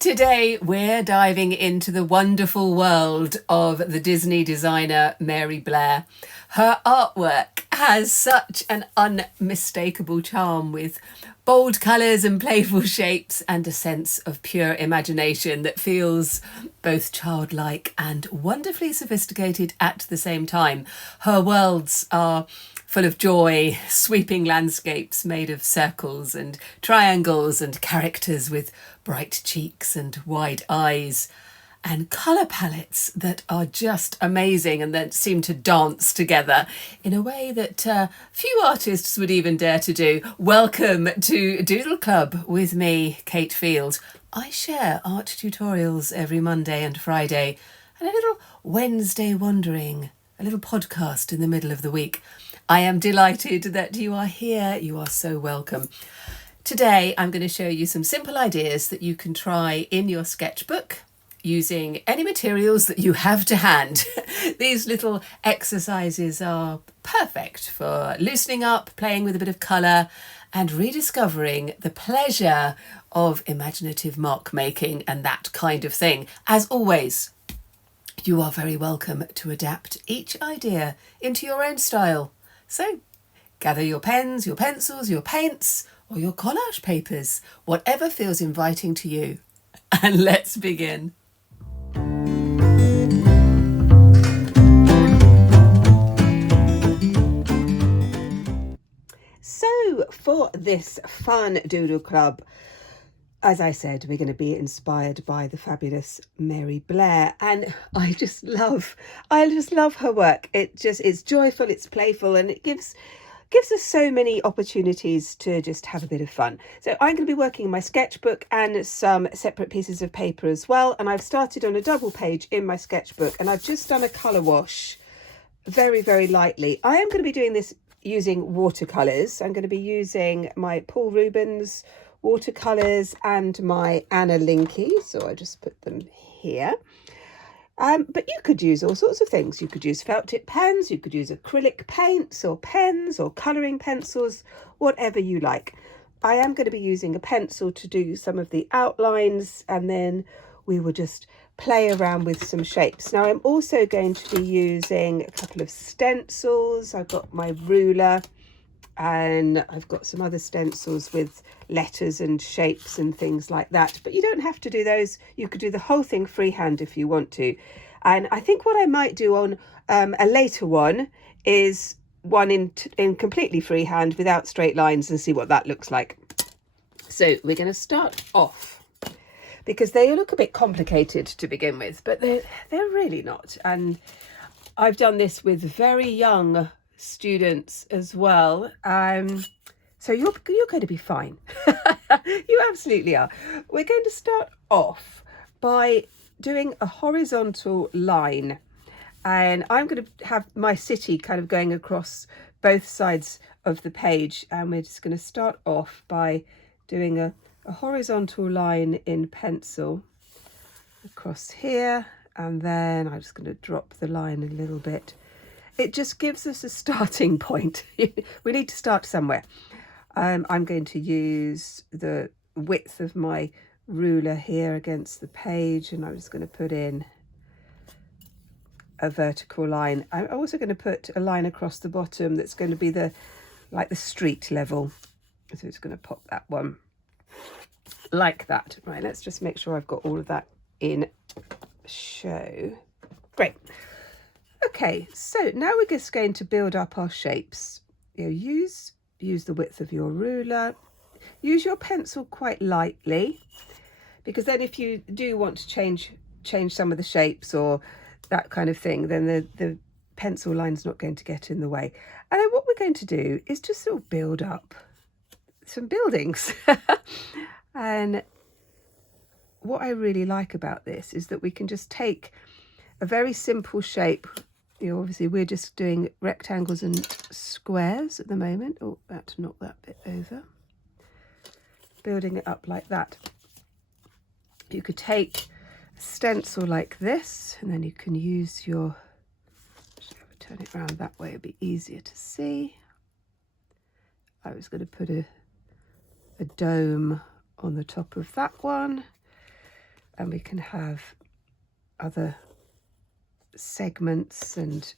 Today we're diving into the wonderful world of the Disney designer Mary Blair. Her artwork has such an unmistakable charm with bold colours and playful shapes and a sense of pure imagination that feels both childlike and wonderfully sophisticated at the same time. Her worlds are full of joy, sweeping landscapes made of circles and triangles and characters with bright cheeks and wide eyes, and colour palettes that are just amazing and that seem to dance together in a way that few artists would even dare to do. Welcome to Doodle Club with me, Cate Field. I share art tutorials every Monday and Friday and a little Wednesday wandering, a little podcast in the middle of the week. I am delighted that you are here. You are so welcome. Today, I'm going to show you some simple ideas that you can try in your sketchbook using any materials that you have to hand. These little exercises are perfect for loosening up, playing with a bit of colour, and rediscovering the pleasure of imaginative mark making and that kind of thing. As always, you are very welcome to adapt each idea into your own style. So gather your pens, your pencils, your paints, or your collage papers, whatever feels inviting to you. And let's begin. So for this fun doodle club, as I said, we're going to be inspired by the fabulous Mary Blair, and I just love her work. It's joyful, it's playful, and it gives us so many opportunities to just have a bit of fun. So I'm going to be working in my sketchbook and some separate pieces of paper as well, and I've started on a double page in my sketchbook, and I've just done a colour wash very, very lightly. I am going to be doing this using watercolours. I'm going to be using my Paul Rubens watercolours and my Anna Linky, so I just put them here. But you could use all sorts of things. You could use felt tip pens, you could use acrylic paints or pens or colouring pencils, whatever you like. I am going to be using a pencil to do some of the outlines, and then we will just play around with some shapes. Now I'm also going to be using a couple of stencils. I've got my ruler, and I've got some other stencils with letters and shapes and things like that. But you don't have to do those. You could do the whole thing freehand if you want to. And I think what I might do on a later one is one in completely freehand without straight lines, and see what that looks like. So we're going to start off, because they look a bit complicated to begin with, but they're really not. And I've done this with very young students as well, so you're going to be fine. You absolutely are. We're going to start off by doing a horizontal line, and I'm going to have my city kind of going across both sides of the page, and we're just going to start off by doing a horizontal line in pencil across here, and then I'm just going to drop the line a little bit. It just gives us a starting point. We need to start somewhere. I'm going to use the width of my ruler here against the page, and I'm just going to put in a vertical line. I'm also going to put a line across the bottom that's going to be the street level. So it's going to pop that one like that. Right, let's just make sure I've got all of that in show. Great. Okay, so now we're just going to build up our shapes. Use the width of your ruler. Use your pencil quite lightly, because then if you do want to change some of the shapes or that kind of thing, then the pencil line's not going to get in the way. And then what we're going to do is just sort of build up some buildings. And what I really like about this is that we can just take a very simple shape. Obviously we're just doing rectangles and squares at the moment. Oh, I have to knock that bit over. Building it up like that. You could take a stencil like this, and then you can use your, turn it around that way, it'd be easier to see. I was going to put a dome on the top of that one. and we can have other segments and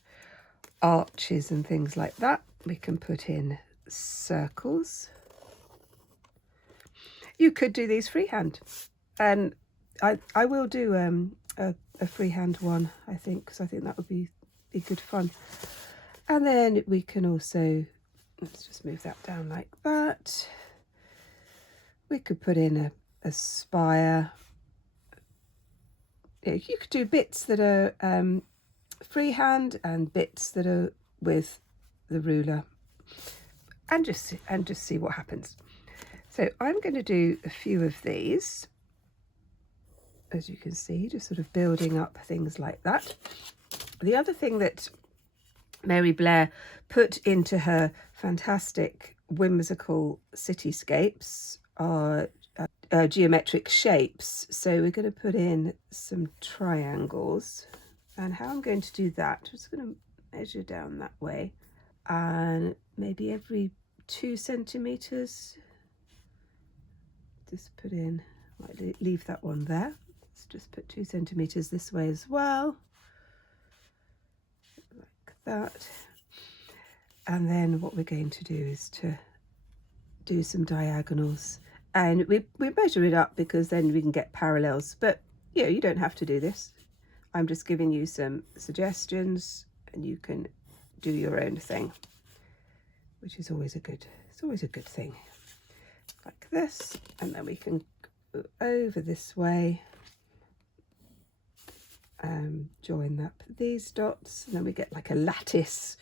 arches and things like that. We can put in circles. You could do these freehand, and I will do a freehand one, I think, because I think that would be good fun. And then we can also, let's just move that down like that. We could put in a spire. Yeah, you could do bits that are freehand and bits that are with the ruler, and just see what happens. So I'm going to do a few of these, as you can see, just sort of building up things like that. The other thing that Mary Blair put into her fantastic whimsical cityscapes are geometric shapes. So we're going to put in some triangles, and how I'm going to do that, I'm just going to measure down that way, and maybe every 2 centimeters, just put in, might leave that one there. Let's just put 2 centimeters this way as well, like that. And then what we're going to do is to do some diagonals, and we measure it up because then we can get parallels, but you know, you don't have to do this. I'm just giving you some suggestions, and you can do your own thing, which is always a good, it's always a good thing. Like this, and then we can go over this way, join up these dots, and then we get like a lattice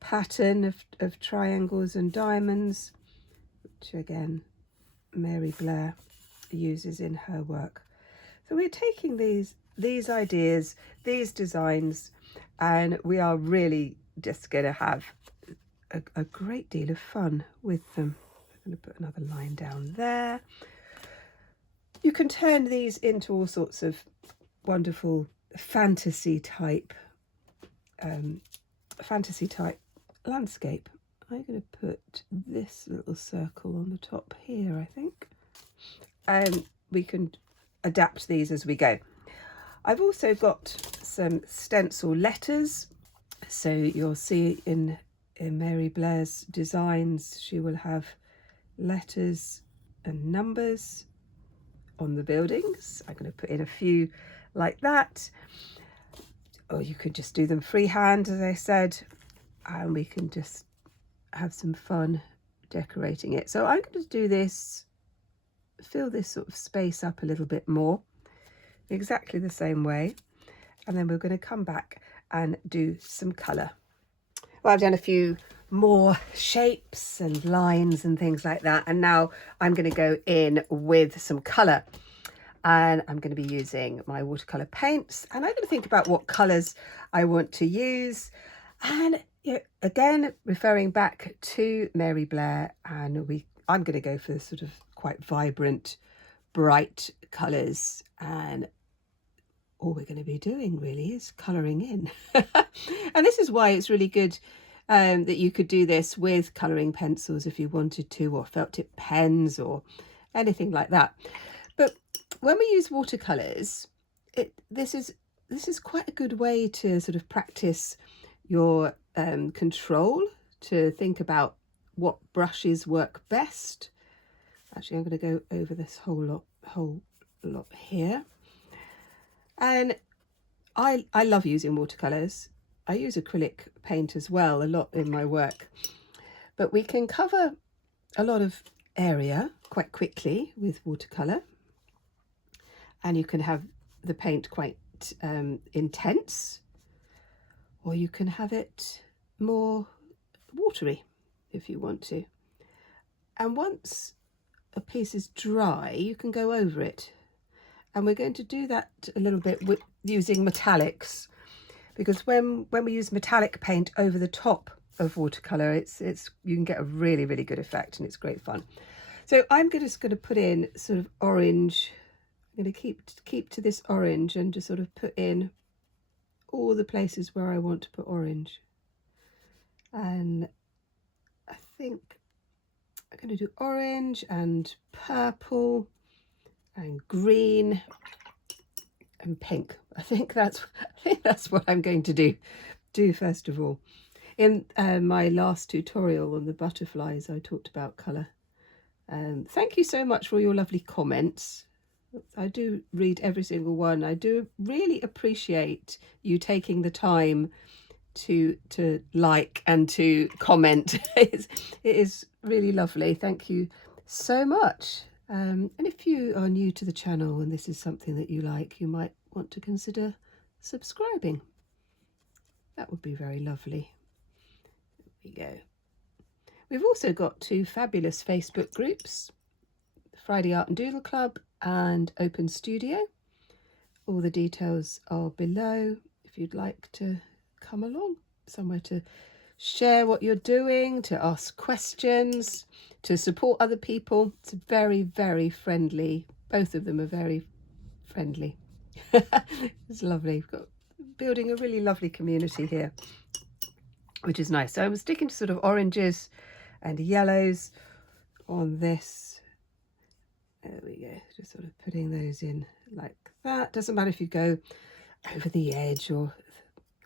pattern of triangles and diamonds, which again Mary Blair uses in her work. So we're taking these ideas, these designs, and we are really just going to have a great deal of fun with them. I'm going to put another line down there. You can turn these into all sorts of wonderful fantasy type landscape. I'm going to put this little circle on the top here, I think, and we can adapt these as we go. I've also got some stencil letters, so you'll see in Mary Blair's designs she will have letters and numbers on the buildings. I'm going to put in a few like that, or you could just do them freehand, as I said, and we can just have some fun decorating it. So I'm going to do this, fill this sort of space up a little bit more, exactly the same way, and then we're going to come back and do some colour. Well, I've done a few more shapes and lines and things like that, and now I'm going to go in with some colour, and I'm going to be using my watercolour paints, and I'm going to think about what colours I want to use, and you know, again referring back to Mary Blair, and I'm going to go for sort of quite vibrant, bright colours, and all we're going to be doing really is colouring in. And this is why it's really good that you could do this with colouring pencils if you wanted to, or felt tip pens or anything like that. But when we use watercolours, this is quite a good way to sort of practice your control, to think about what brushes work best. Actually, I'm going to go over this whole lot here. And I love using watercolours. I use acrylic paint as well a lot in my work, but we can cover a lot of area quite quickly with watercolour, and you can have the paint quite intense, or you can have it more watery if you want to. And once a piece is dry, you can go over it. And we're going to do that a little bit with using metallics, because when we use metallic paint over the top of watercolour, it's you can get a really, really good effect, and it's great fun. So I'm just going to put in sort of orange. I'm going to keep to this orange and just sort of put in all the places where I want to put orange. And I think I'm going to do orange and purple and green and pink. I think that's what I'm going to do first of all. In my last tutorial on the butterflies, I talked about colour. Thank you so much for your lovely comments. I do read every single one. I do really appreciate you taking the time to like and to comment. It is really lovely. Thank you so much. And if you are new to the channel and this is something that you like, you might want to consider subscribing. That would be very lovely. There we go. We've also got 2 fabulous Facebook groups, Friday Art and Doodle Club and Open Studio. All the details are below if you'd like to come along, somewhere to share what you're doing, to ask questions, to support other people. It's very, very friendly. Both of them are very friendly. It's lovely. We've got building a really lovely community here, which is nice. So I'm sticking to sort of oranges and yellows on this. There we go, just sort of putting those in like that. Doesn't matter if you go over the edge or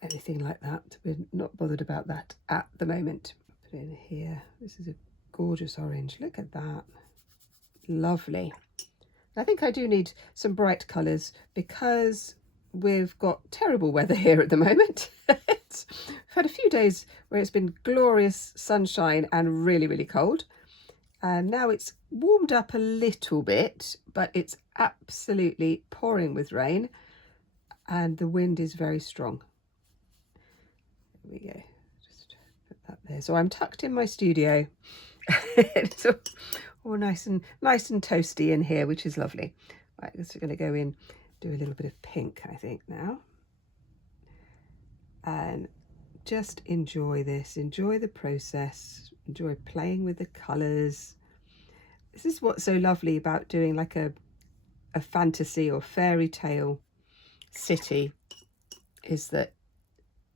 anything like that. We're not bothered about that at the moment. Put it in here. This is a gorgeous orange. Look at that. Lovely. I think I do need some bright colours because we've got terrible weather here at the moment. We've had a few days where it's been glorious sunshine and really, really cold. And now it's warmed up a little bit, but it's absolutely pouring with rain and the wind is very strong. There we go. Just put that there. So I'm tucked in my studio. It's all nice and toasty in here, which is lovely. Right, this is going to go in, do a little bit of pink, I think, now. And just enjoy this, enjoy the process, enjoy playing with the colours. This is what's so lovely about doing like a fantasy or fairy tale city, is that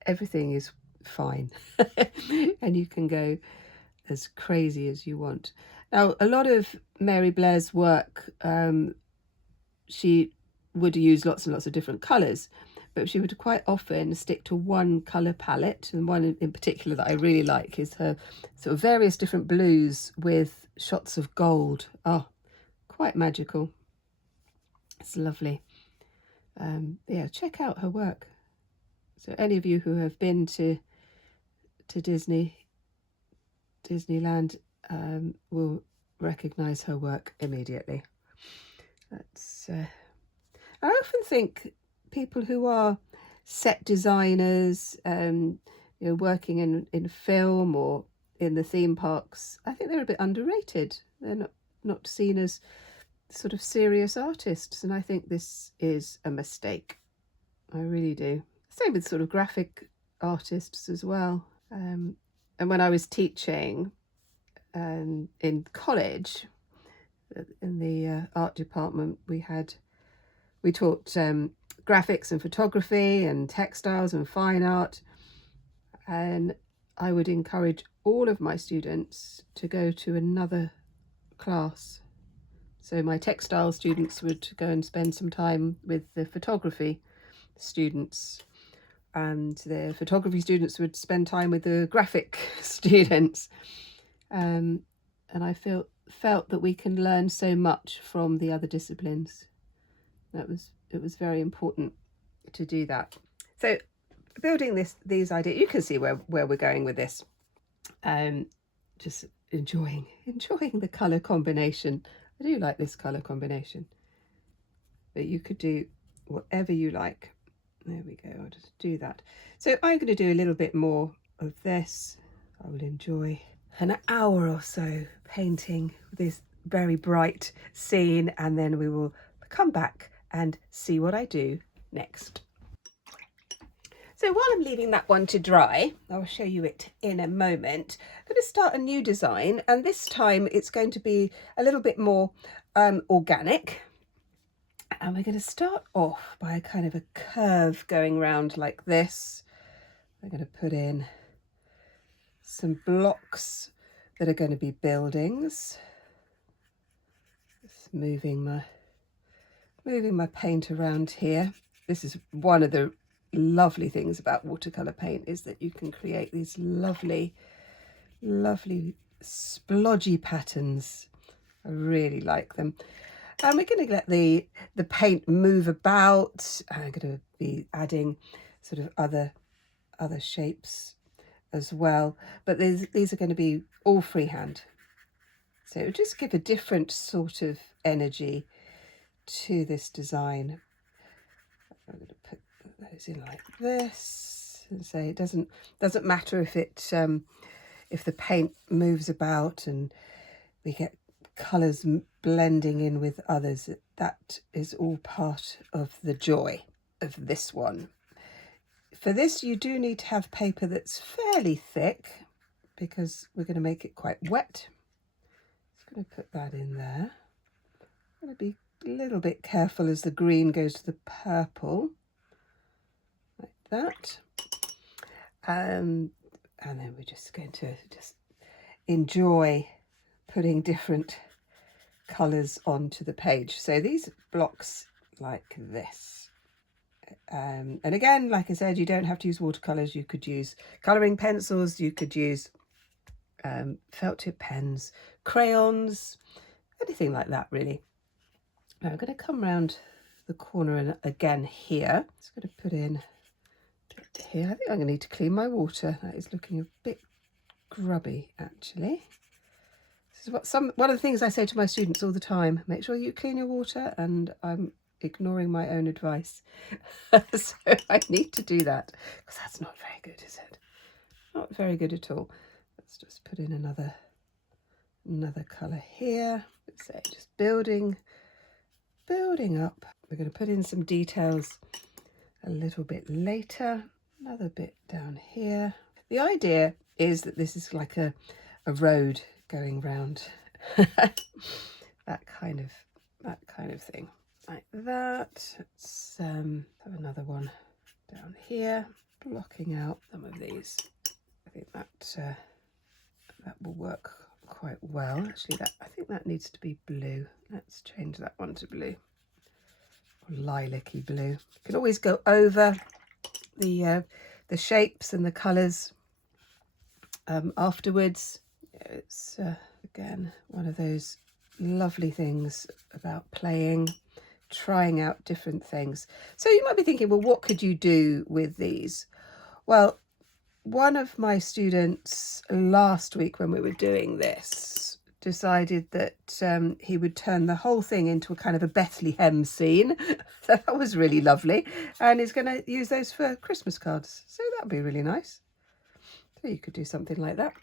everything is fine and you can go as crazy as you want. Now, a lot of Mary Blair's work, she would use lots and lots of different colours, but she would quite often stick to one colour palette, and one in particular that I really like is her sort of various different blues with shots of gold. Oh, quite magical. It's lovely. Yeah, check out her work. So any of you who have been to Disneyland will recognise her work immediately. That's I often think people who are set designers, you know, working in film or in the theme parks, I think they're a bit underrated. They're not seen as sort of serious artists, and I think this is a mistake. I really do. Same with sort of graphic artists as well. And when I was teaching in college, in the art department, we taught graphics and photography and textiles and fine art, and I would encourage all of my students to go to another class. So my textile students would go and spend some time with the photography students, and the photography students would spend time with the graphic students. And I felt that we can learn so much from the other disciplines. It was very important to do that. So building these ideas, you can see where we're going with this. Just enjoying the colour combination. I do like this colour combination, but you could do whatever you like. There we go. I'll just do that. So I'm going to do a little bit more of this. I will enjoy an hour or so painting this very bright scene, and then we will come back and see what I do next. So while I'm leaving that one to dry, I'll show you it in a moment. I'm going to start a new design, and this time it's going to be a little bit more organic. And we're going to start off by a kind of a curve going round like this. I'm going to put in some blocks that are going to be buildings. Just moving my paint around here. this is one of the lovely things about watercolour paint, is that you can create these lovely, lovely splodgy patterns. I really like them. And we're going to let the paint move about. I'm going to be adding sort of other shapes as well, but these are going to be all freehand, so it'll just give a different sort of energy to this design. I'm going to put those in like this, and say it doesn't matter if it if the paint moves about and we get colours blending in with others. That is all part of the joy of this one. For this, you do need to have paper that's fairly thick, because we're going to make it quite wet. Just going to put that in there. I'm going to be a little bit careful as the green goes to the purple, like that. And then we're just going to enjoy putting different colours onto the page. So these blocks like this. And again, like I said, you don't have to use watercolours. You could use colouring pencils, you could use felt tip pens, crayons, anything like that really. Now I'm going to come round the corner and again here. Just going to put in here. I think I'm going to need to clean my water. That is looking a bit grubby actually. This is what one of the things I say to my students all the time: make sure you clean your water, and I'm ignoring my own advice. So I need to do that, because that's not very good, is it? Not very good at all. Let's just put in another colour here. Let's say just building up. We're going to put in some details a little bit later. Another bit down here. The idea is that this is like a road going round. that kind of thing, like that. Let's have another one down here, blocking out some of these. I think that will work quite well. Actually, I think that needs to be blue. Let's change that one to blue, or lilac-y blue. You can always go over the shapes and the colours afterwards. It's again one of those lovely things about playing, trying out different things. So you might be thinking, well, what could you do with these? Well, one of my students last week when we were doing this decided that he would turn the whole thing into a kind of a Bethlehem scene. So that was really lovely, and he's going to use those for Christmas cards, so that would be really nice. So you could do something like that.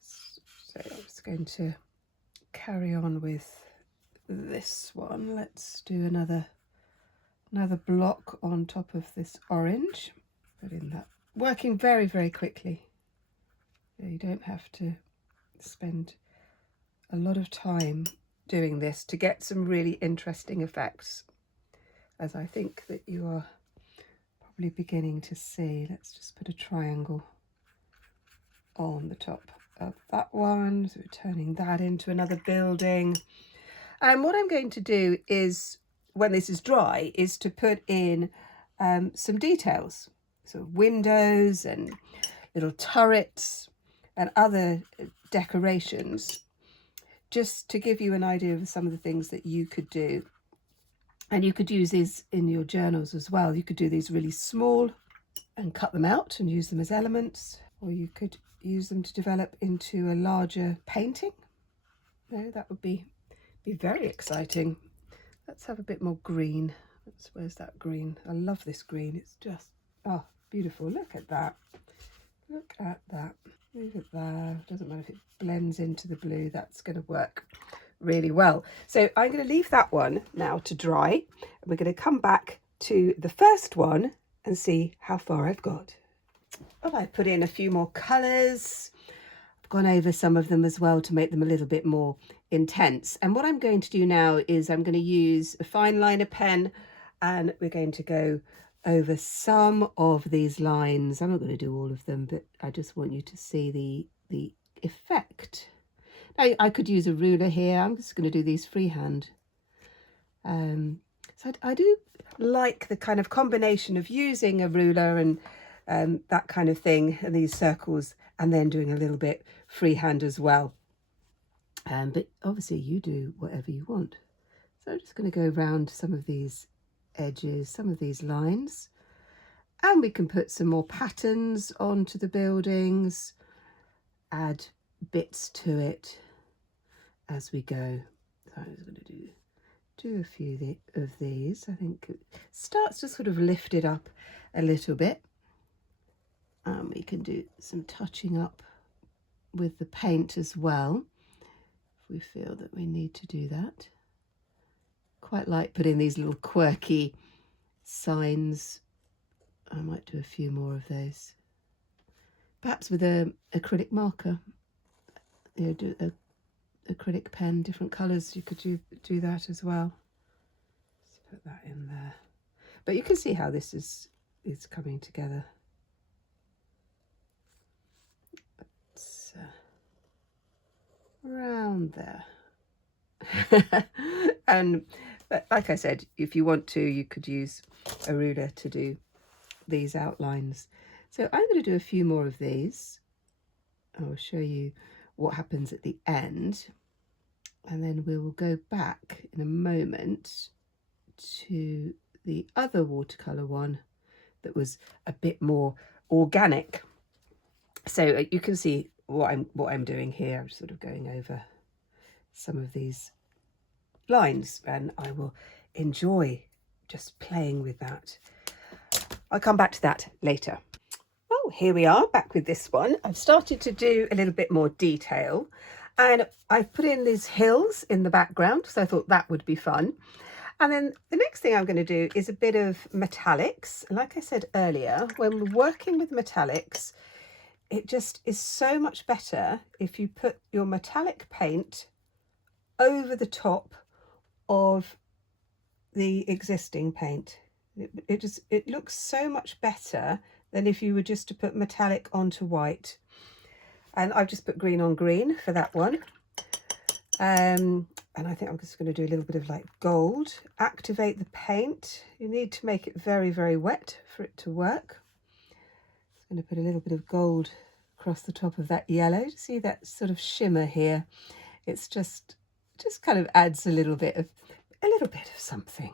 So I'm just going to carry on with this one. Let's do another block on top of this orange. Put in that. Working very, very quickly. You don't have to spend a lot of time doing this to get some really interesting effects, as I think that you are probably beginning to see. Let's just put a triangle on the top of that one. So we're turning that into another building. And what I'm going to do is, when this is dry, is to put in some details. So windows and little turrets and other decorations, just to give you an idea of some of the things that you could do. And you could use these in your journals as well. You could do these really small and cut them out and use them as elements, or you could use them to develop into a larger painting. No, that would be very exciting. Let's have a bit more green. Where's that green? I love this green. It's just, oh, beautiful. Look at that. Look at that. Leave it there. Doesn't matter if it blends into the blue. That's going to work really well. So I'm going to leave that one now to dry. We're going to come back to the first one and see how far I've got. Well, I put in a few more colours. I've gone over some of them as well to make them a little bit more intense. And what I'm going to do now is I'm going to use a fine liner pen, and we're going to go over some of these lines. I'm not going to do all of them, but I just want you to see the effect. Now, I could use a ruler here. I'm just going to do these freehand. So I do like the kind of combination of using a ruler and that kind of thing, and these circles, and then doing a little bit freehand as well. But obviously you do whatever you want. So I'm just going to go around some of these edges, some of these lines, and we can put some more patterns onto the buildings, add bits to it as we go. So I'm just going to do a few of these. I think it starts to sort of lift it up a little bit. We can do some touching up with the paint as well, if we feel that we need to do that. Quite like putting these little quirky signs. I might do a few more of those. Perhaps with an acrylic marker. You know, do an acrylic pen, different colours, you could do that as well. Let's put that in there. But you can see how this is coming together. It's around there. And like I said, if you want to, you could use a ruler to do these outlines. So I'm going to do a few more of these. I'll show you what happens at the end, and then we will go back in a moment to the other watercolour one that was a bit more organic. So you can see what I'm doing here. I'm sort of going over some of these lines, and I will enjoy just playing with that. I'll come back to that later. Oh, here we are back with this one. I've started to do a little bit more detail, and I've put in these hills in the background, so I thought that would be fun. And then the next thing I'm going to do is a bit of metallics. Like I said earlier, when we're working with metallics, it just is so much better if you put your metallic paint over the top of the existing paint. It looks so much better than if you were just to put metallic onto white. And I've just put green on green for that one. And I think I'm just going to do a little bit of like gold. Activate the paint. You need to make it very, very wet for it to work. I'm going to put a little bit of gold across the top of that yellow. See that sort of shimmer here? It's just kind of adds a little bit of something.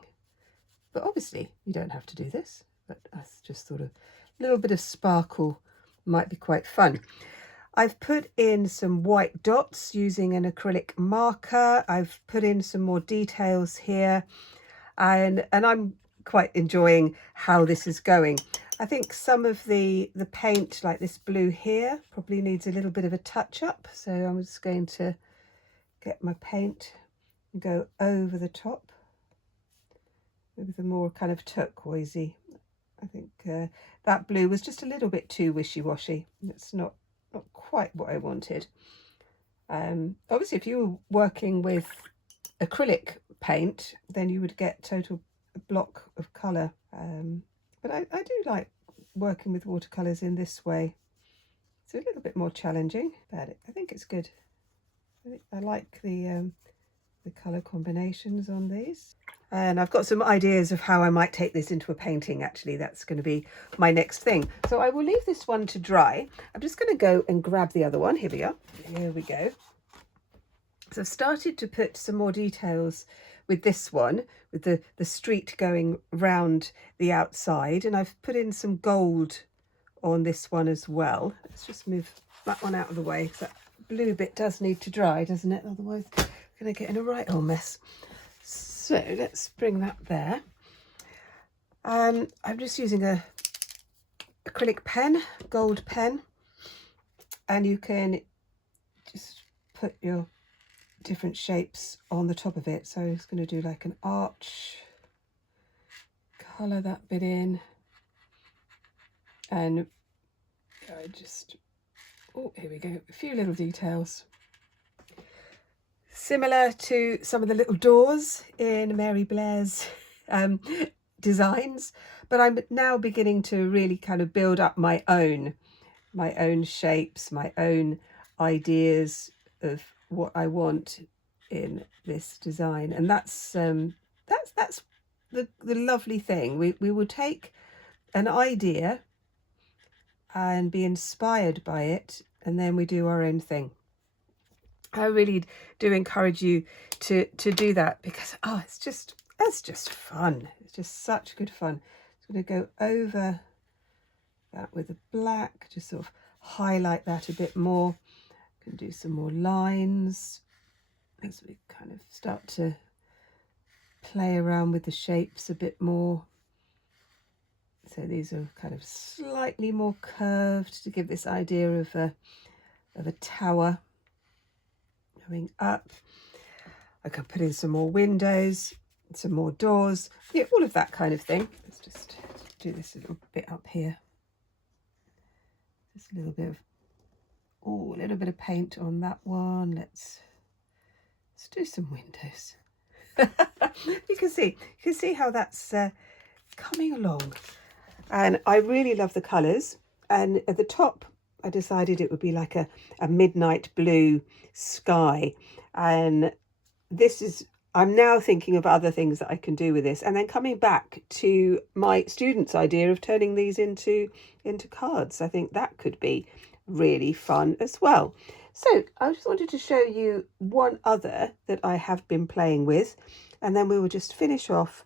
But obviously you don't have to do this, but I just thought a little bit of sparkle might be quite fun. I've put in some white dots using an acrylic marker. I've put in some more details here, and I'm quite enjoying how this is going. I think some of the paint, like this blue here, probably needs a little bit of a touch up. So I'm just going to get my paint and go over the top with a more kind of turquoisey. I think that blue was just a little bit too wishy-washy. It's not quite what I wanted. Obviously, if you were working with acrylic paint, then you would get total block of colour. But I do like working with watercolours in this way. It's a little bit more challenging, but I think it's good. I like the colour combinations on these. And I've got some ideas of how I might take this into a painting, actually. That's going to be my next thing. So I will leave this one to dry. I'm just going to go and grab the other one. Here we are. Here we go. So I've started to put some more details with this one, with the street going round the outside. And I've put in some gold on this one as well. Let's just move that one out of the way. That blue bit does need to dry, doesn't it? Otherwise, I'm going to get in a right old mess. So let's bring that there. I'm just using a acrylic pen, gold pen, and you can just put your different shapes on the top of it. So I'm just going to do like an arch, colour that bit in, and I just, oh, here we go, a few little details. Similar to some of the little doors in Mary Blair's designs, but I'm now beginning to really kind of build up my own shapes, my own ideas of what I want in this design, and that's the lovely thing. We will take an idea and be inspired by it, and then we do our own thing. I really do encourage you to do that, because it's just fun. It's just such good fun. I'm going to go over that with the black, just sort of highlight that a bit more. Can do some more lines as we kind of start to play around with the shapes a bit more. So these are kind of slightly more curved to give this idea of a tower going up. I can put in some more windows, some more doors, yeah, all of that kind of thing. Let's just do this a little bit up here. Just a little bit of paint on that one. Let's do some windows. You can see how that's coming along. And I really love the colours. And at the top, I decided it would be like a midnight blue sky. And I'm now thinking of other things that I can do with this. And then coming back to my students' idea of turning these into cards. I think that could be really fun as well. So I just wanted to show you one other that I have been playing with. And then we will just finish off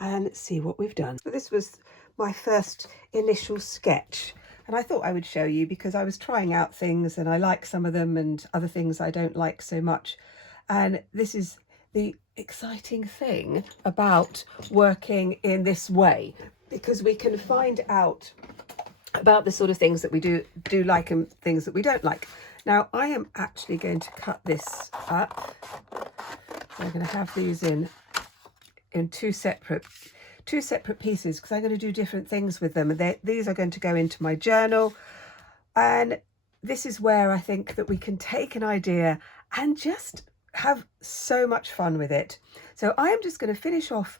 and see what we've done. So this was my first initial sketch, and I thought I would show you because I was trying out things and I like some of them and other things I don't like so much. And this is the exciting thing about working in this way, because we can find out about the sort of things that we do like and things that we don't like. Now I am actually going to cut this up. I'm going to have these in two separate pieces, because I'm going to do different things with them. And these are going to go into my journal. And this is where I think that we can take an idea and just have so much fun with it. So I am just going to finish off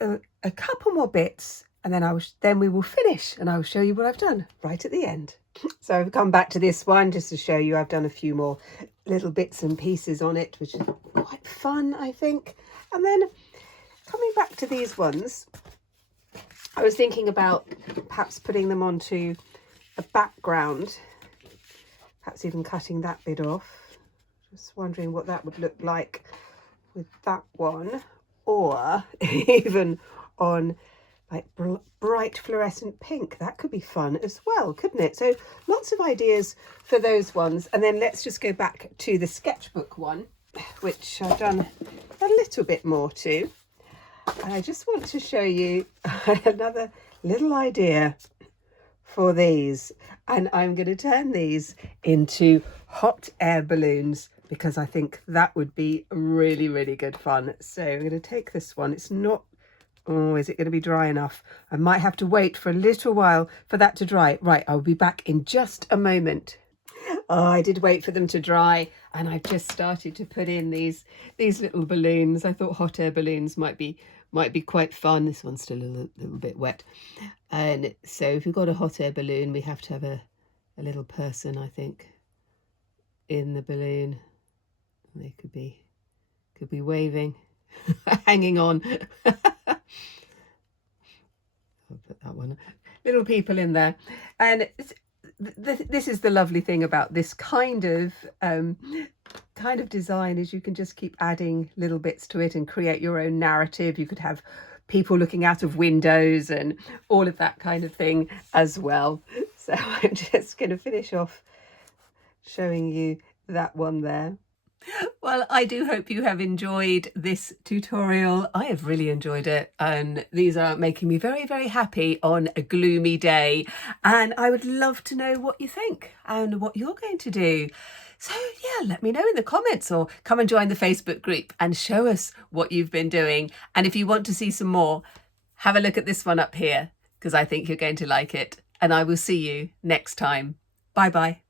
a couple more bits, and then we will finish, and I will show you what I've done right at the end. So I've come back to this one just to show you I've done a few more little bits and pieces on it, which is quite fun, I think. And then coming back to these ones, I was thinking about perhaps putting them onto a background, perhaps even cutting that bit off. Just wondering what that would look like with that one, or even on like bright fluorescent pink. That could be fun as well, couldn't it? So lots of ideas for those ones. And then let's just go back to the sketchbook one, which I've done a little bit more to. And I just want to show you another little idea for these. And I'm going to turn these into hot air balloons, because I think that would be really, really good fun. So I'm going to take this one. It's not, is it going to be dry enough? I might have to wait for a little while for that to dry. Right, I'll be back in just a moment. Oh, I did wait for them to dry, and I've just started to put in these little balloons. I thought hot air balloons might be quite fun. This one's still a little bit wet. And so if we've got a hot air balloon, we have to have a little person, I think, in the balloon. They could be waving, hanging on. I'll put that one. Little people in there. And this is the lovely thing about this kind of design, is you can just keep adding little bits to it and create your own narrative. You could have people looking out of windows and all of that kind of thing as well. So I'm just going to finish off showing you that one there. Well, I do hope you have enjoyed this tutorial. I have really enjoyed it, and these are making me very, very happy on a gloomy day. And I would love to know what you think and what you're going to do. So yeah, let me know in the comments, or come and join the Facebook group and show us what you've been doing. And if you want to see some more, have a look at this one up here, because I think you're going to like it. And I will see you next time. Bye bye.